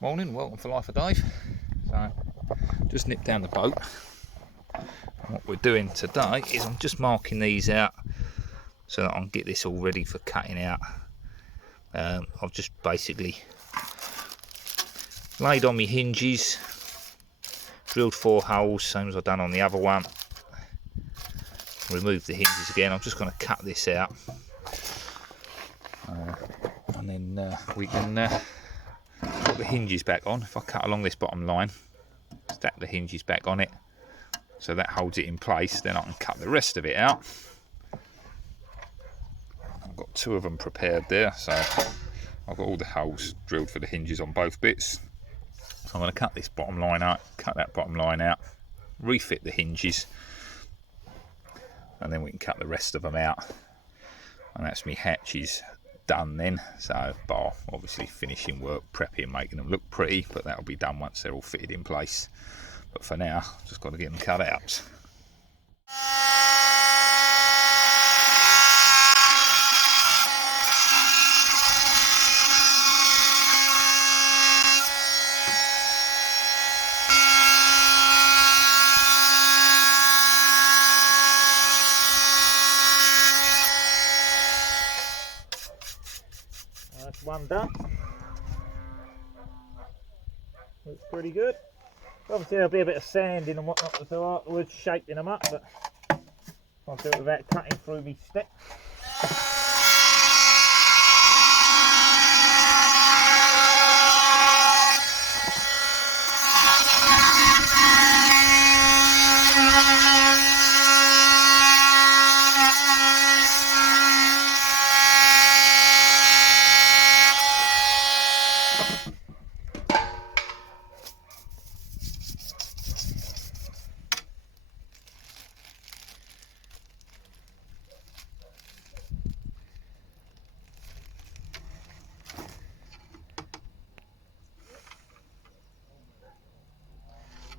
Morning, welcome for Life of Dave. So, just nipped down the boat. What we're doing today is I'm just marking these out so that I can get this all ready for cutting out. I've just basically laid on my hinges, drilled 4 holes, same as I've done on the other one. Removed the hinges again. I'm just going to cut this out, and then we can put the hinges back on. If I cut along this bottom line, stack the hinges back on it so that holds it in place, then I can cut the rest of it out. I've got 2 of them prepared there, so I've got all the holes drilled for the hinges on both bits. So I'm going to cut this bottom line out, cut that bottom line out, refit the hinges, and then we can cut the rest of them out. And that's me hatches done then. So bar obviously finishing work, prepping, making them look pretty, but that'll be done once they're all fitted in place. But for now, just got to get them cut out. That's one done. Looks pretty good. Obviously there'll be a bit of sanding and whatnot to do afterwards, shaping them up, but I'll do it without cutting through my step.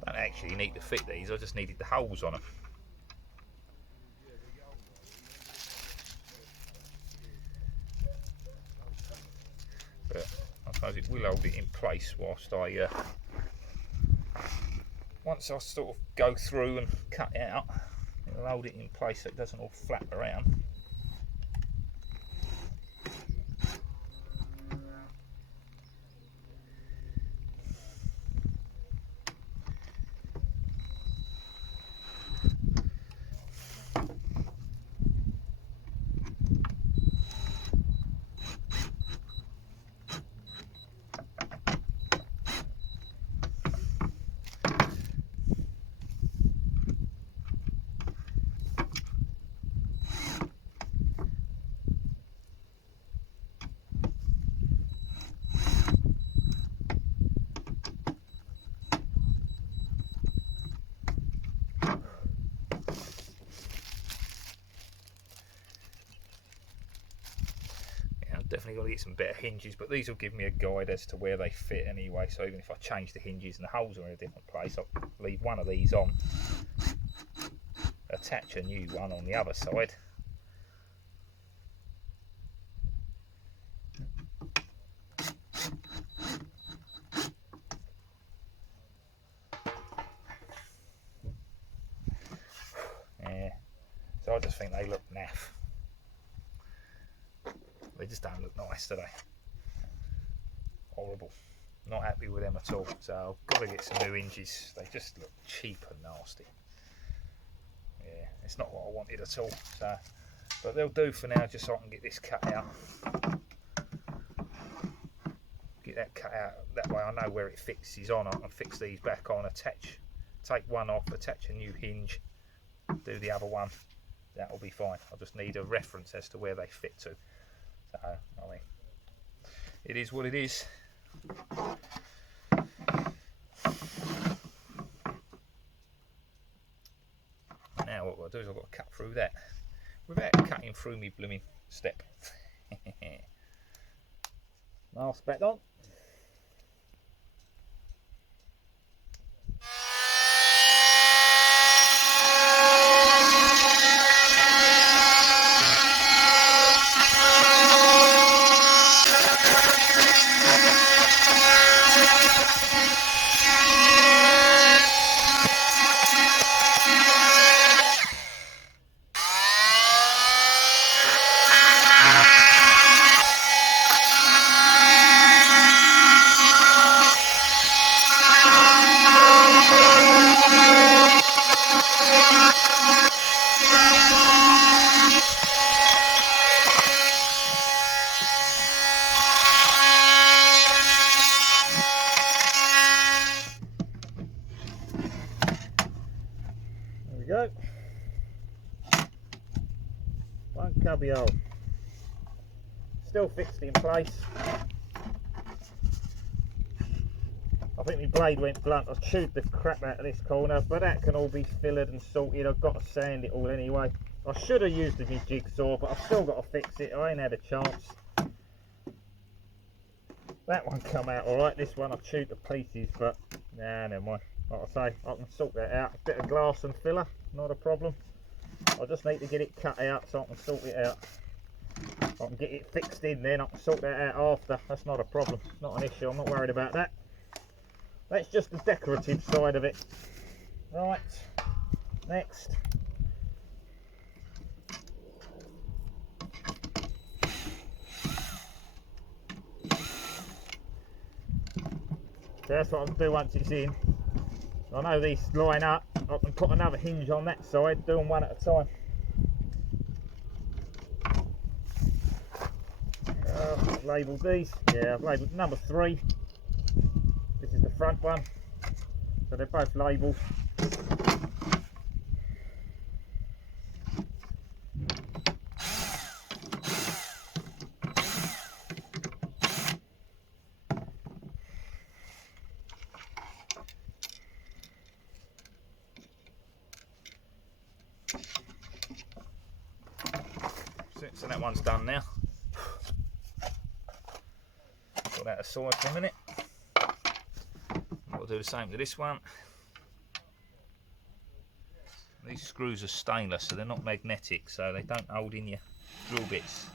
I don't actually need to fit these, I just needed the holes on them. But I suppose it will hold it in place whilst once I sort of go through and cut it out, it'll hold it in place so it doesn't all flap around. Definitely got to get some better hinges, but these will give me a guide as to where they fit anyway. So even if I change the hinges and the holes are in a different place, I'll leave one of these on, attach a new one on the other side, yeah. So I just think they look naff. They just don't look nice, do they? Horrible. Not happy with them at all. So I've got to get some new hinges. They just look cheap and nasty. Yeah, it's not what I wanted at all. So, but they'll do for now, just so I can get this cut out. Get that cut out. That way I know where it fixes on. I can fix these back on, attach, take one off, attach a new hinge, do the other one. That'll be fine. I just need a reference as to where they fit to. So, I mean, it is what it is. Now what I've got to do is I've got to cut through that without cutting through me blooming step. Mask back on. cubby hole. Still fixed in place. I think my blade went blunt. I chewed the crap out of this corner, but that can all be fillered and sorted. I've got to sand it all anyway. I should have used my jigsaw, but I've still got to fix it. I ain't had a chance. That one come out alright. This one I chewed to pieces, but nah, never mind. Like I say, I can sort that out. A bit of glass and filler, not a problem. I just need to get it cut out so I can sort it out. I can get it fixed in, then I can sort that out after. That's not a problem. It's not an issue. I'm not worried about that. That's just the decorative side of it. Right, next. So that's what I'll do once it's in. I know these line up. I can put another hinge on that side, do them one at a time. I've labelled these. Yeah, I've labelled number 3. This is the front one. So they're both labelled. So that one's done now. Put that aside for a minute. I'll do the same to this one. These screws are stainless, so they're not magnetic, so they don't hold in your drill bits.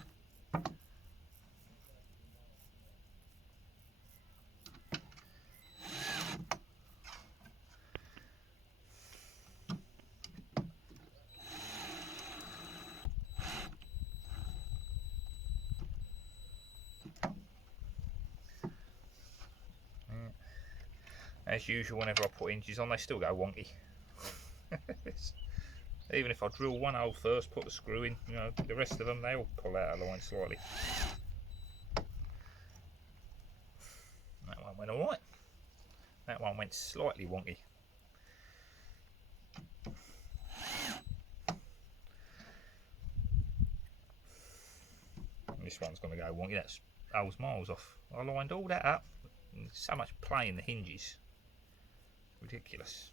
As usual, whenever I put hinges on, they still go wonky. Even if I drill one hole first, put the screw in, you know, the rest of them, they all pull out of line slightly. That one went alright. That one went slightly wonky. And this one's going to go wonky. That's holes miles off. I lined all that up. There's so much play in the hinges. Ridiculous.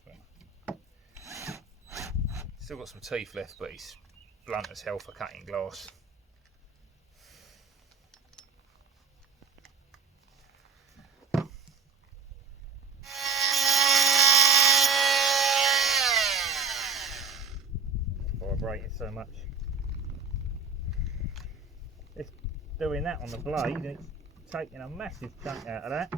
Still got some teeth left, but he's blunt as hell for cutting glass. Vibrating so much. It's doing that on the blade, and it's taking a massive chunk out of that.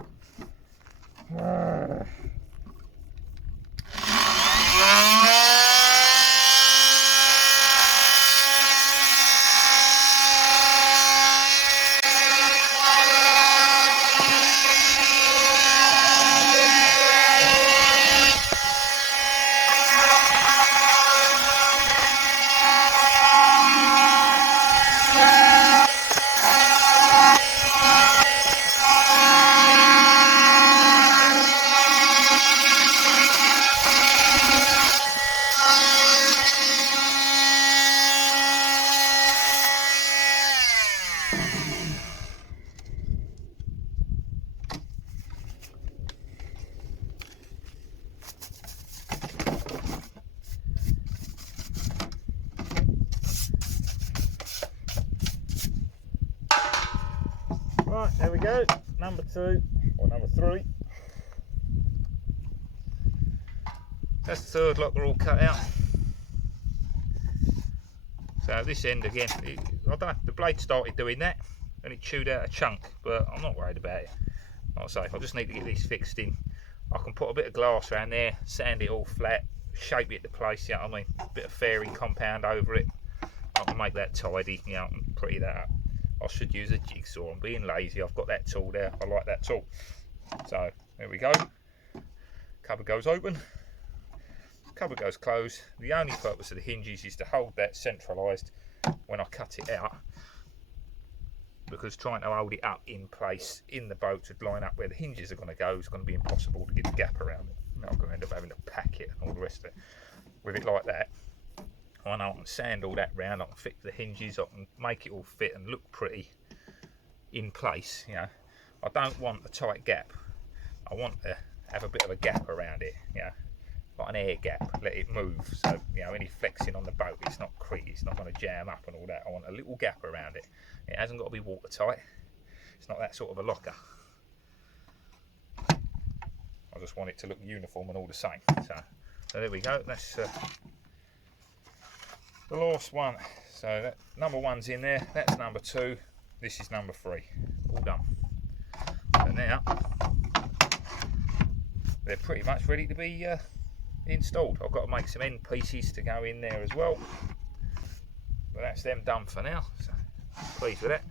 Right, there we go, number 2, or number 3. That's the third lot, they're all cut out. So this end again, I don't know, the blade started doing that and it chewed out a chunk, but I'm not worried about it. Like I say, I just need to get these fixed in. I can put a bit of glass around there, sand it all flat, shape it to place, you know what I mean, a bit of fairing compound over it. I can make that tidy, you know, and pretty that up. I should use a jigsaw. I'm being lazy. I've got that tool there. I like that tool. So there we go. Cupboard goes open. Cupboard goes closed. The only purpose of the hinges is to hold that centralised when I cut it out, because trying to hold it up in place in the boat to line up where the hinges are going to go is going to be impossible to get the gap around it. I'm going to end up having to pack it and all the rest of it. With it like that, I know I can sand all that round, I can fix the hinges, I can make it all fit and look pretty in place. You know, I don't want a tight gap. I want to have a bit of a gap around it, you know, like an air gap, let it move, so, you know, any flexing on the boat, it's not creaky, it's not going to jam up and all that. I want a little gap around it. It hasn't got to be watertight. It's not that sort of a locker. I just want it to look uniform and all the same. So there we go. That's the last one. So that number 1's in there. That's number 2. This is number 3. All done. So now they're pretty much ready to be installed. I've got to make some end pieces to go in there as well, but that's them done for now. So I'm pleased with that.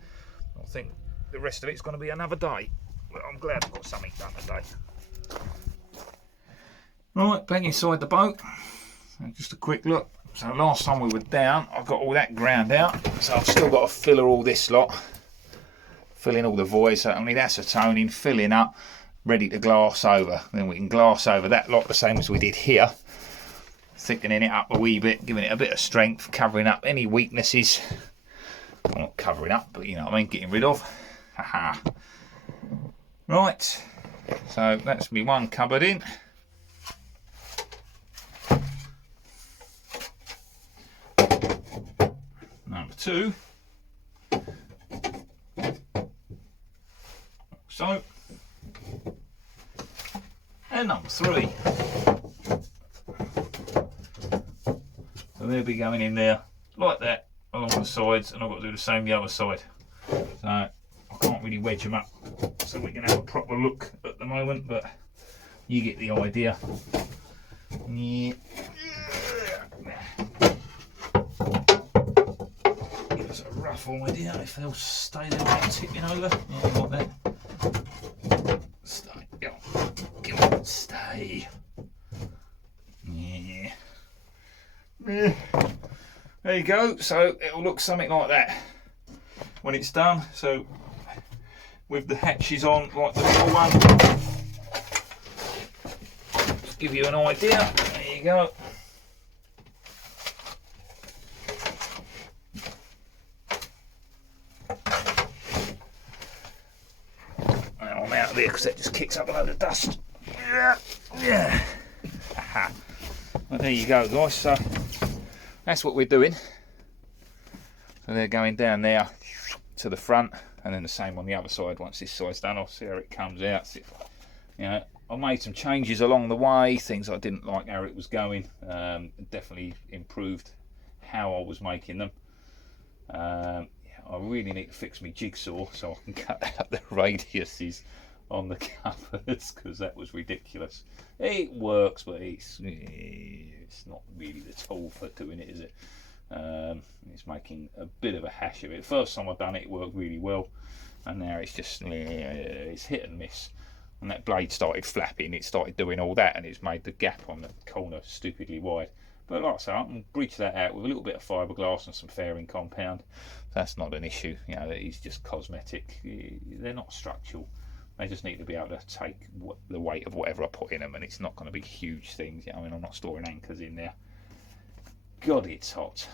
I think the rest of it's going to be another day, but I'm glad I've got something done today. Right, back inside the boat. So just a quick look. So last time we were down, I got all that ground out, so I've still got to filler all this lot, fill in all the voids. So I mean, acetoning, filling up, ready to glass over. Then we can glass over that lot the same as we did here, thickening it up a wee bit, giving it a bit of strength, covering up any weaknesses. Well, not covering up, but you know what I mean, getting rid of. Haha. Right, so that's me one cupboard in. Number 2. So. And number 3. So they'll be going in there like that along the sides, and I've got to do the same the other side. So I can't really wedge them up so we can have a proper look at the moment, but you get the idea. Yeah. Give us a rough idea if they'll stay there without tipping over. Yeah, like that. Stay. Come on, stay. Yeah. There you go. So it'll look something like that when it's done. So with the hatches on, like the little one. Just give you an idea. There you go. I'm out of there because that just kicks up a load of dust. Yeah. Aha. Well, there you go, guys. So that's what we're doing. So they're going down there to the front, and then the same on the other side. Once this side's done, I'll see how it comes out. See if, you know, I made some changes along the way, things I didn't like how it was going. Definitely improved how I was making them. I really need to fix my jigsaw so I can cut out the radiuses on the cupboards, because that was ridiculous. It works, but it's not really the tool for doing it, is it? It's making a bit of a hash of it. First time I've done it, it worked really well, and now it's just it's hit and miss. And that blade started flapping, it started doing all that, and it's made the gap on the corner stupidly wide. But like I say, I can breach that out with a little bit of fiberglass and some fairing compound. That's not an issue. You know, it's just cosmetic. They're not structural. They just need to be able to take the weight of whatever I put in them, and it's not going to be huge things. I mean, I'm not storing anchors in there. God, it's hot.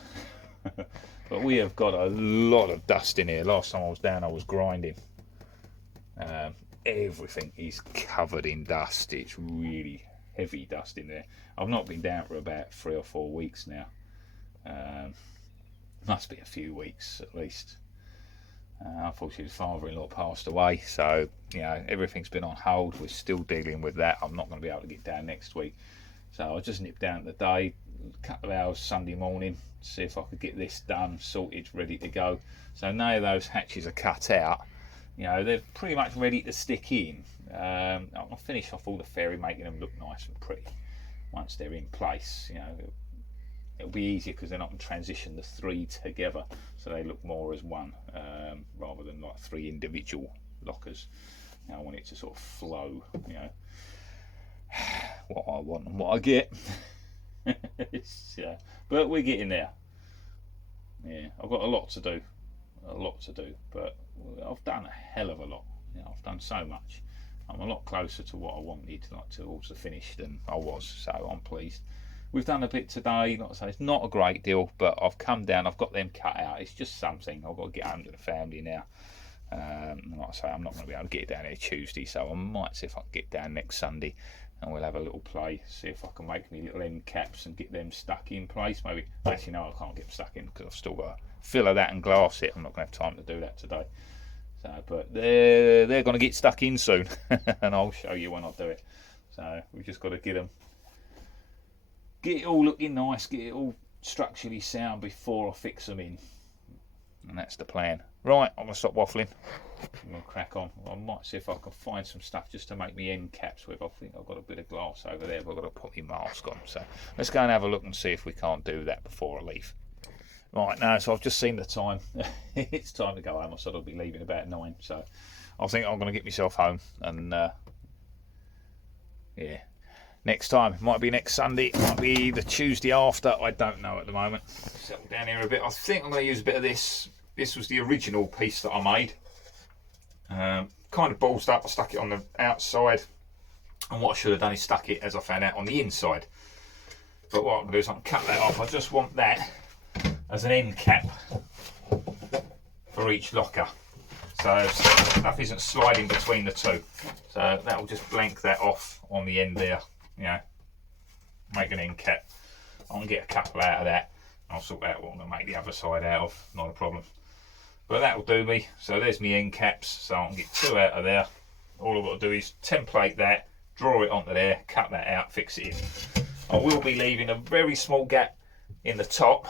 But we have got a lot of dust in here. Last time I was down, I was grinding. Everything is covered in dust. It's really heavy dust in there. I've not been down for about 3 or 4 weeks now. Must be a few weeks at least. Unfortunately, his father-in-law passed away, so you know everything's been on hold. We're still dealing with that. I'm not going to be able to get down next week, so I'll just nip down today, a couple of hours Sunday morning, see if I could get this done, sorted, ready to go. So now those hatches are cut out, you know, they're pretty much ready to stick in. I'll finish off all the fairing, making them look nice and pretty. Once they're in place, you know, it'll be easier because then I can transition the 3 together so they look more as one, rather than like 3 individual lockers. You know, I want it to sort of flow, you know, what I want and what I get. But we're getting there. Yeah, I've got a lot to do, but I've done a hell of a lot. You know, I've done so much. I'm a lot closer to what I wanted, like towards the finish, than I was, so I'm pleased. we've done a bit today. Like I say, it's not a great deal, but I've come down, I've got them cut out. It's just something. I've got to get home to the family now. Like I say, I'm not going to be able to get down here Tuesday, so I might see if I can get down next Sunday and we'll have a little play, see if I can make me little end caps and get them stuck in place. Maybe, actually no, I can't get them stuck in because I've still got to filler that and glass it. I'm not going to have time to do that today. So, but they're going to get stuck in soon and I'll show you when I do it. So we've just got to get it all looking nice, get it all structurally sound before I fix them in. And that's the plan. Right, I'm going to stop waffling. I'm going to crack on. I might see if I can find some stuff just to make me end caps with. I think I've got a bit of glass over there, but I've got to put my mask on. So let's go and have a look and see if we can't do that before I leave. Right, now, so I've just seen the time. It's time to go home. I said I'll be leaving about 9. So I think I'm going to get myself home. And yeah, next time. It might be next Sunday. It might be the Tuesday after. I don't know at the moment. Settle down here a bit. I think I'm going to use a bit of this. This was the original piece that I made. Kind of ballsed up. I stuck it on the outside. And what I should have done is stuck it, as I found out, on the inside. But what I'm going to do is I can cut that off. I just want that as an end cap for each locker. So stuff isn't sliding between the two. So that will just blank that off on the end there. You know, make an end cap. I can get a couple out of that. I'll sort out what I'm going to make the other side out of. Not a problem. But that will do me. So there's my end caps. So I can get 2 out of there. All I've got to do is template that, draw it onto there, cut that out, fix it in. I will be leaving a very small gap in the top.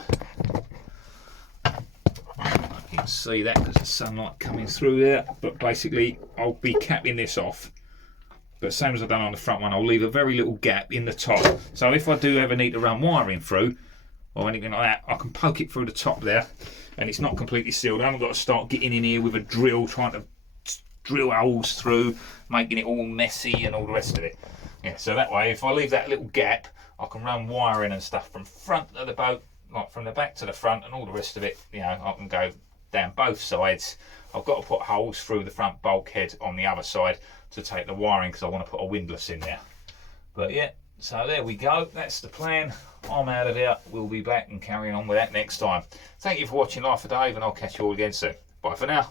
You can see that because the sunlight coming through there. But basically, I'll be capping this off. But same as I've done on the front one, I'll leave a very little gap in the top. So if I do ever need to run wiring through, or anything like that, I can poke it through the top there, and it's not completely sealed. I haven't got to start getting in here with a drill, trying to drill holes through, making it all messy and all the rest of it. Yeah, so that way, if I leave that little gap, I can run wiring and stuff from front of the boat, like from the back to the front, and all the rest of it. You know, I can go down both sides. I've got to put holes through the front bulkhead on the other side to take the wiring because I want to put a windlass in there. But yeah, so there we go. That's the plan. I'm out of here. We'll be back and carrying on with that next time. Thank you for watching Life of Dave, and I'll catch you all again soon. Bye for now.